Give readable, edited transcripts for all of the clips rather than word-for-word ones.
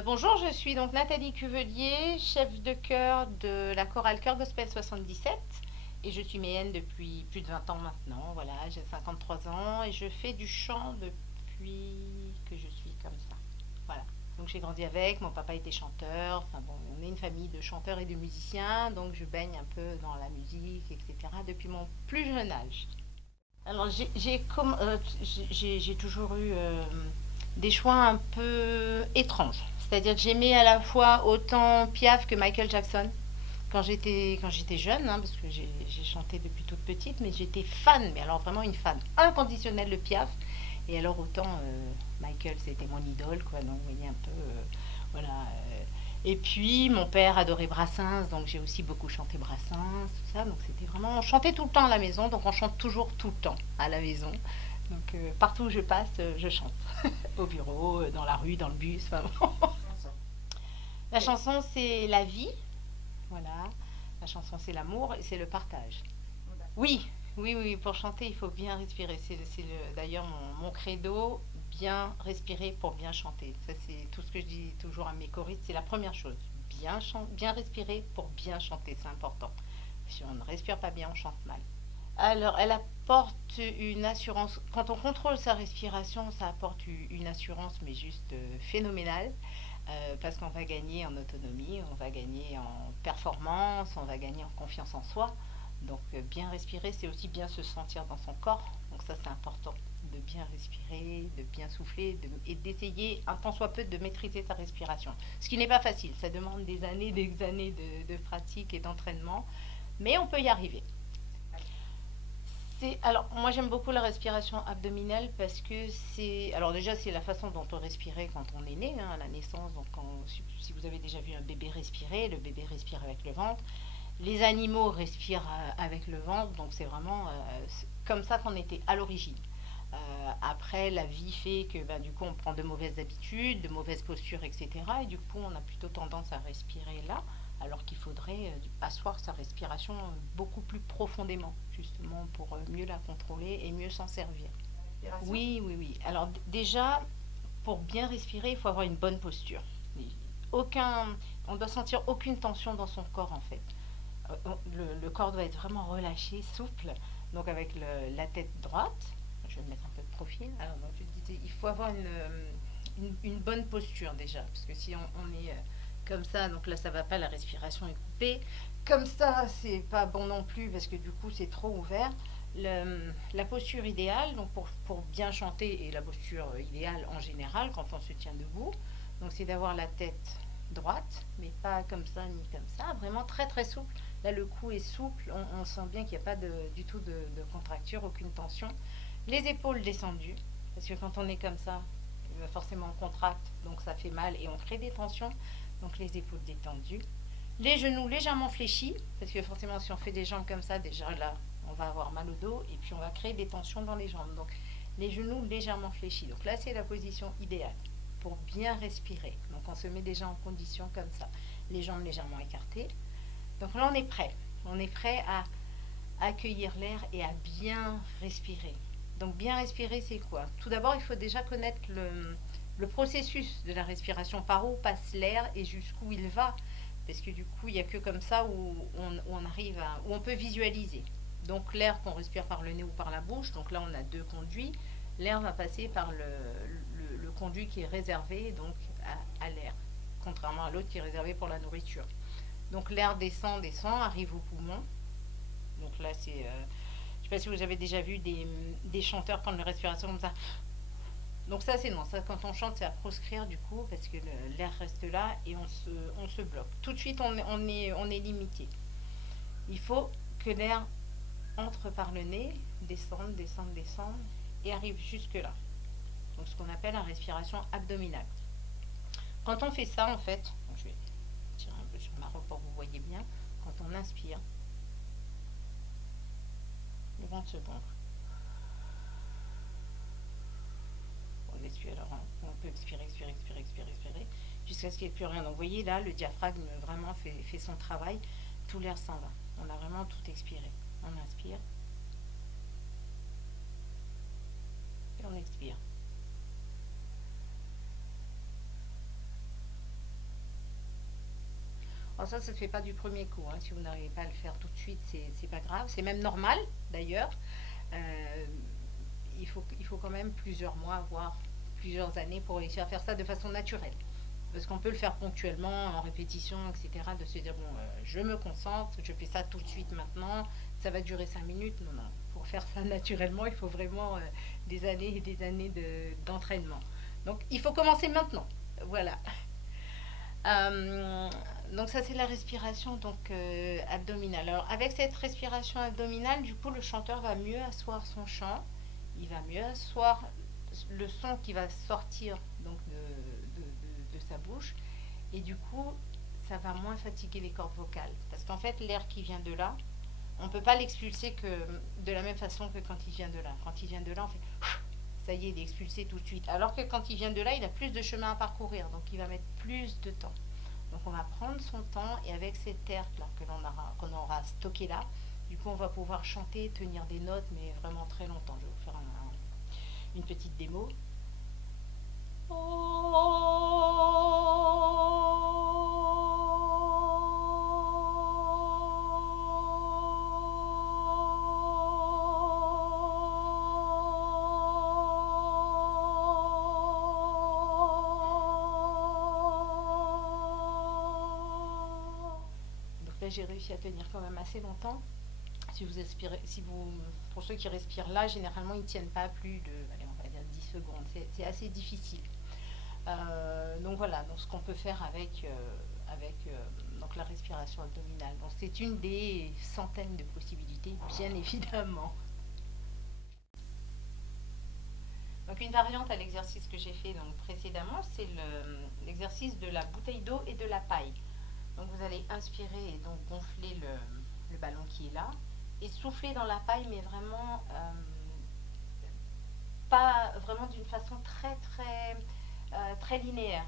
Bonjour, je suis donc Nathalie Cuvelier, chef de chœur de la chorale Chœur Gospel 77 et je suis médienne depuis plus de 20 ans maintenant. Voilà, j'ai 53 ans et je fais du chant depuis que je suis comme ça. Voilà. Donc j'ai grandi avec, mon papa était chanteur, enfin bon, on est une famille de chanteurs et de musiciens, donc je baigne un peu dans la musique, etc. depuis mon plus jeune âge. Alors j'ai toujours eu des choix un peu étranges. C'est-à-dire que j'aimais à la fois autant Piaf que Michael Jackson quand j'étais jeune, hein, parce que j'ai chanté depuis toute petite, mais j'étais fan, mais alors vraiment une fan inconditionnelle de Piaf. Et alors autant Michael, c'était mon idole, quoi. Donc vous voyez un peu, voilà. Et puis mon père adorait Brassens, donc j'ai aussi beaucoup chanté Brassens, tout ça. Donc c'était vraiment, on chantait tout le temps à la maison, donc on chante toujours tout le temps à la maison. Donc partout où je passe, je chante. Au bureau, dans la rue, dans le bus. Enfin, bon. La chanson, c'est la vie, voilà. La chanson, c'est l'amour et c'est le partage. Oui, oui, oui, pour chanter, il faut bien respirer. D'ailleurs mon credo, bien respirer pour bien chanter. Ça, c'est tout ce que je dis toujours à mes choristes, c'est la première chose. Bien respirer pour bien chanter, c'est important. Si on ne respire pas bien, on chante mal. Alors, elle apporte une assurance. Quand on contrôle sa respiration, ça apporte une assurance, mais juste phénoménale. Parce qu'on va gagner en autonomie, on va gagner en performance, on va gagner en confiance en soi. Donc bien respirer, c'est aussi bien se sentir dans son corps. Donc ça, c'est important de bien respirer, de bien souffler et d'essayer un tant soit peu de maîtriser sa respiration. Ce qui n'est pas facile, ça demande des années de pratique et d'entraînement, mais on peut y arriver. Alors, moi j'aime beaucoup la respiration abdominale parce que alors déjà c'est la façon dont on respirait quand on est né, hein, à la naissance. Donc si vous avez déjà vu un bébé respirer, le bébé respire avec le ventre. Les animaux respirent avec le ventre, donc c'est vraiment comme ça qu'on était à l'origine. Après, la vie fait que ben, du coup on prend de mauvaises habitudes, de mauvaises postures, etc. Et du coup on a plutôt tendance à respirer là, alors qu'il faudrait asseoir sa respiration beaucoup plus profondément, justement pour mieux la contrôler et mieux s'en servir. Oui, oui, oui. Alors déjà, pour bien respirer, il faut avoir une bonne posture. Aucun, on doit sentir aucune tension dans son corps en fait. Le corps doit être vraiment relâché, souple, donc avec la tête droite. Je vais me mettre un peu de profil. Alors, donc, je disais, il faut avoir une bonne posture déjà, parce que si on est comme ça, donc là ça va pas, la respiration est coupée. Comme ça, c'est pas bon non plus, parce que du coup c'est trop ouvert. La posture idéale, donc pour bien chanter, et la posture idéale en général quand on se tient debout, donc c'est d'avoir la tête droite, mais pas comme ça ni comme ça, vraiment très très souple. Là le cou est souple, on sent bien qu'il n'y a pas du tout de contracture, aucune tension. Les épaules descendues, parce que quand on est comme ça, forcément on contracte, donc ça fait mal et on crée des tensions. Donc les épaules détendues. Les genoux légèrement fléchis, parce que forcément si on fait des jambes comme ça, déjà là, on va avoir mal au dos et puis on va créer des tensions dans les jambes. Donc les genoux légèrement fléchis. Donc là c'est la position idéale pour bien respirer. Donc on se met déjà en condition comme ça. Les jambes légèrement écartées. Donc là on est prêt. On est prêt à accueillir l'air et à bien respirer. Donc bien respirer, c'est quoi? Tout d'abord, il faut déjà connaître le processus de la respiration, par où passe l'air et jusqu'où il va. Parce que du coup, il n'y a que comme ça où on arrive où on peut visualiser. Donc l'air qu'on respire par le nez ou par la bouche, donc là on a deux conduits. L'air va passer par le conduit qui est réservé donc à l'air, contrairement à l'autre qui est réservé pour la nourriture. Donc l'air descend, arrive au poumon. Donc là, je ne sais pas si vous avez déjà vu des chanteurs prendre la respiration comme ça. Donc ça, c'est non. Ça, quand on chante, c'est à proscrire du coup, parce que l'air reste là et on se bloque. Tout de suite, on est limité. Il faut que l'air entre par le nez, descende, et arrive jusque là. Donc ce qu'on appelle la respiration abdominale. Quand on fait ça, en fait, donc je vais tirer un peu sur ma robe pour que vous voyez bien, quand on inspire, le ventre se gonfle. Alors, on peut expirer, jusqu'à ce qu'il n'y ait plus rien. Donc, vous voyez là, le diaphragme vraiment fait son travail. Tout l'air s'en va. On a vraiment tout expiré. On inspire et on expire. Alors ça ne se fait pas du premier coup, hein. Si vous n'arrivez pas à le faire tout de suite, c'est pas grave. C'est même normal, d'ailleurs. Euh, il faut quand même plusieurs mois, voire plusieurs années pour réussir à faire ça de façon naturelle. Parce qu'on peut le faire ponctuellement, en répétition, etc. De se dire, bon, je me concentre, je fais ça tout de suite maintenant, ça va durer 5 minutes. Non, non, pour faire ça naturellement, il faut vraiment des années et des années d'entraînement. Donc, il faut commencer maintenant. Voilà. Euh, donc ça c'est la respiration abdominale. Alors avec cette respiration abdominale, du coup le chanteur va mieux asseoir son chant, il va mieux asseoir le son qui va sortir de sa bouche et du coup ça va moins fatiguer les cordes vocales parce qu'en fait l'air qui vient de là, on ne peut pas l'expulser que de la même façon que quand il vient de là. Quand il vient de là, on fait ça y est, il est expulsé tout de suite. Alors que quand il vient de là, il a plus de chemin à parcourir, donc il va mettre plus de temps. Donc on va prendre son temps et avec cet air là qu'on aura stocké là, du coup on va pouvoir chanter, tenir des notes, mais vraiment très longtemps. Je vais vous faire une petite démo. Donc là j'ai réussi à tenir quand même assez longtemps. Si vous aspirez, pour ceux qui respirent là, généralement ils ne tiennent pas plus de, allez, on va dire 10 secondes. C'est assez difficile. Donc voilà, donc ce qu'on peut faire donc la respiration abdominale. Donc c'est une des centaines de possibilités, bien évidemment. Donc une variante à l'exercice que j'ai fait donc précédemment, c'est l'exercice de la bouteille d'eau et de la paille. Donc vous allez inspirer et donc gonfler le ballon qui est là et souffler dans la paille, mais vraiment pas vraiment d'une façon très linéaire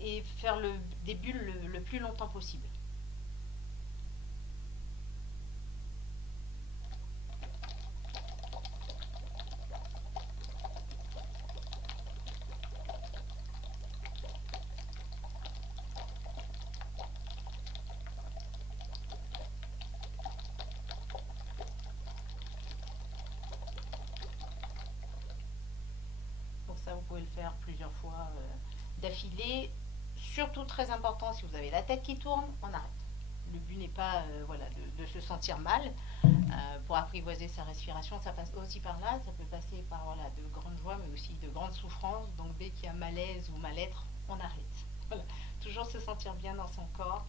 et faire des bulles le plus longtemps possible. Pour ça, vous pouvez le faire plusieurs fois d'affilée. Surtout très important, si vous avez la tête qui tourne, on arrête. Le but n'est pas voilà, de se sentir mal. Pour apprivoiser sa respiration, ça passe aussi par là. Ça peut passer par voilà, de grandes joies, mais aussi de grandes souffrances. Donc dès qu'il y a malaise ou mal-être, on arrête. Voilà. Toujours se sentir bien dans son corps.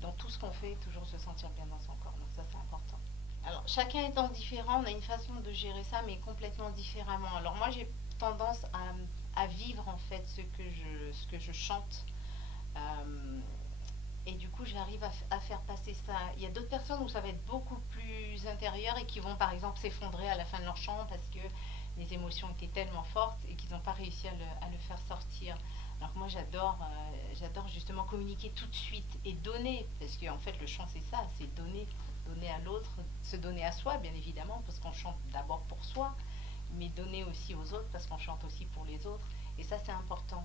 Dans tout ce qu'on fait, toujours se sentir bien dans son corps. Donc ça, c'est important. Alors, chacun étant différent, on a une façon de gérer ça, mais complètement différemment. Alors moi, j'ai tendance à vivre en fait ce que je chante. Euh, et du coup, j'arrive à faire passer ça. Il y a d'autres personnes où ça va être beaucoup plus intérieur et qui vont par exemple s'effondrer à la fin de leur chant parce que les émotions étaient tellement fortes et qu'ils n'ont pas réussi à le faire sortir. Alors que moi, j'adore justement communiquer tout de suite et donner, parce qu'en fait, le chant, c'est ça, c'est donner à l'autre, se donner à soi, bien évidemment, parce qu'on chante d'abord pour soi, mais donner aussi aux autres, parce qu'on chante aussi pour les autres. Et ça, c'est important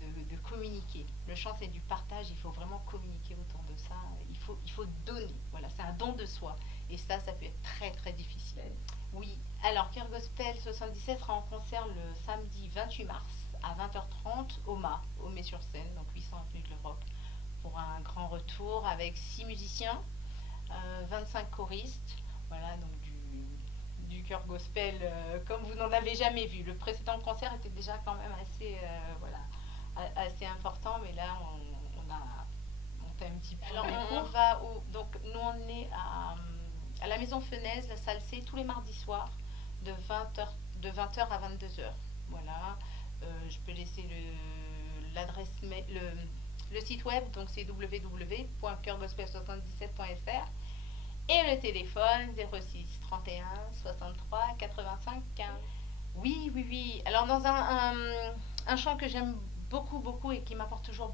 de communiquer. Le chant, c'est du partage, il faut vraiment communiquer autour de ça. Il faut donner, voilà, c'est un don de soi. Et ça peut être très difficile. Oui, alors Cœur Gospel 77 sera en concert le samedi 28 mars à 20h30 au Mets-sur-Seine, donc 800 avenue de l'Europe, pour un grand retour avec 6 musiciens, 25 choristes, voilà, donc du chœur gospel comme vous n'en avez jamais vu. Le précédent concert était déjà quand même assez important, mais là on a monté un petit peu. Alors donc nous on est à la Maison Fenaise, la salle C, tous les mardis soirs de 20h à 22h. Voilà. Je peux laisser l'adresse mail, le site web, donc c'est www.coeurgospel77.fr et le téléphone 06 31 63 85 15. Oui. Alors dans un chant que j'aime beaucoup et qui m'apporte toujours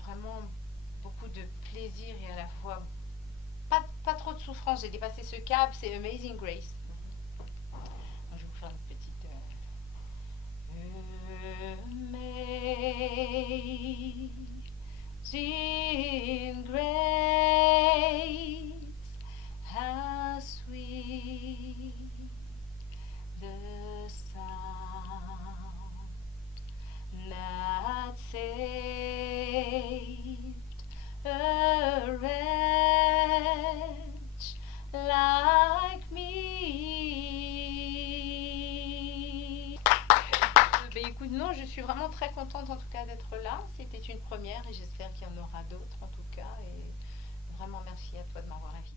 vraiment beaucoup de plaisir et à la fois pas trop de souffrance, j'ai dépassé ce cap, c'est Amazing Grace. Donc, je vais vous faire une petite in grace, how sweet the sound that saved a wretch like me. Ben écoute, non, je suis vraiment très contente en tout cas d'être là. C'était une première et j'espère qu'il y en aura d'autres en tout cas. Et vraiment merci à toi de m'avoir invitée.